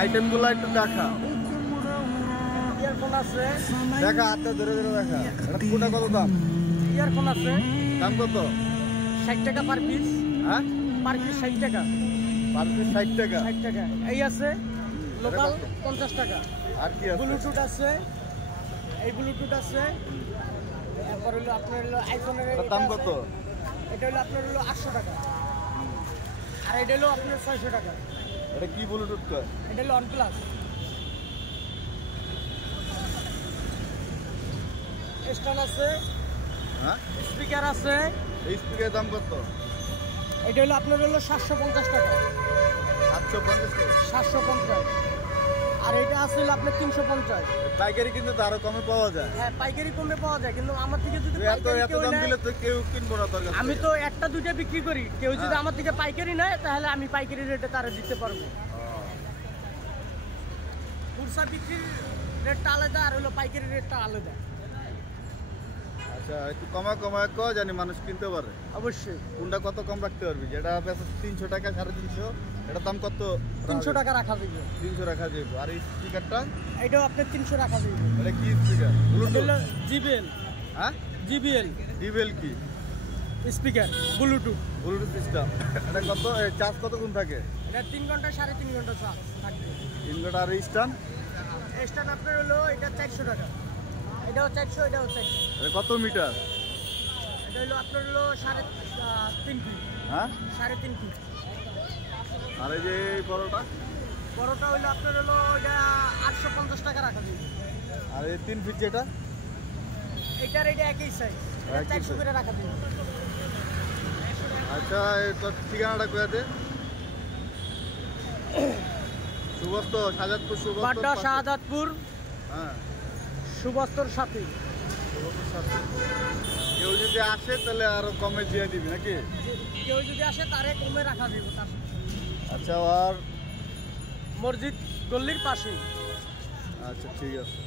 আইটেমগুলো একটু দেখা। ইয়ারফোন আছে, দেখা হাতটা ধরে ধরে দেখা। এটা কোনটা কত দাম? ইয়ারফোন আছে, দাম কত? 60 টাকা পার পিস। হ্যাঁ, পার পিস 60 টাকা। পার পিস 60 টাকা। 60 টাকা। এই আছে লোকাল 50 টাকা। আর কি আছে? ব্লুটুথ আছে, এই ব্লুটুথ আছে। তারপর হলো আপনার হলো আইফোনের দাম কত? এটা হলো আপনার হলো 800 টাকা। আর এটা হলো আপনার 600 টাকা। এটা কি ব্লুটুথ কয়? এটা হলো OnePlus। স্ট্যান্ড আছে, হ্যাঁ, স্পিকার আছে। এই স্পিকারের দাম কত? এটা হলো আপনার হলো 750 টাকা। 750 টাকা। 750। আর এটা আছে হলো আপনার 350। পাইকারি কিন্তু আরো কমে পাওয়া যায়। হ্যাঁ, পাইকারি কমে পাওয়া যায়, কিন্তু আমার থেকে যদি এত পাইকারি এত কেউ দাম নেয়, দিলে তো কেউ কিনবো না তোর কাছে। আমি তো একটা দুইটা বিক্রি করি, কেউ যদি আমার থেকে পাইকারি নেয় তাহলে আমি পাইকারি রেটে তারা দিতে পারবো। খুচরা বিক্রির রেটটা আলাদা আর হলো পাইকারি রেটটা আলাদা। আচ্ছা, একটু কমা কমা কয় জানি মানুষ কিনতে পারে। অবশ্যই। কোনটা কত কম রাখতে পারবি? যেটা বেচা 300 টাকা, 350, এটার দাম কত? 300 টাকা রাখা যাবে। 300 রাখা যাবে। আর এই স্পিকারটা? এটাও আপনার 300 রাখা যাবে। এটা কি স্পিকার? ব্লুটুথ? জিবিএল। হ্যাঁ, জিবিএল ডিবেল কি? Speaker, Bluetooth. Bluetooth system. এটা কত? চার্জ কতক্ষণ থাকে? এটা 3 ঘন্টা 3.5 ঘন্টা চার্জ থাকবে। 3 ঘন্টা। আর স্ট্যান্ড? স্ট্যান্ড আপনার হলো এটা 400 টাকা। এটাও 400, এটাও 400। এটা কত মিটার? এটা হলো আপনার হলো 3.5 ফিট। হ্যাঁ, 3.5 ফিট। আর এই যে বড়টা? বড়টা হলো আপনার হলো এটা 850 টাকা রাখা যাবে। আর এই 3 ফিট যেটা? এটার এটা একই সাইজ, একই 400 size। করে রাখা যাবে। আচ্ছা, তোর ঠিকানাটা কোথাতে? সুবস্ত, শাহজাদপুর সুবস্ত। বাড্ডা শাহজাদপুর হ্যাঁ, সুবস্তর সাথে। সুবস্তর সাথে। কেউ যদি আসে তাহলে আরো কমে দিয়ে দিবি নাকি? কেউ যদি আসে তারে কমে রাখা যাবে তার। আচ্ছা, আর মসজিদ গল্লির পাশেই। আচ্ছা, ঠিক আছে।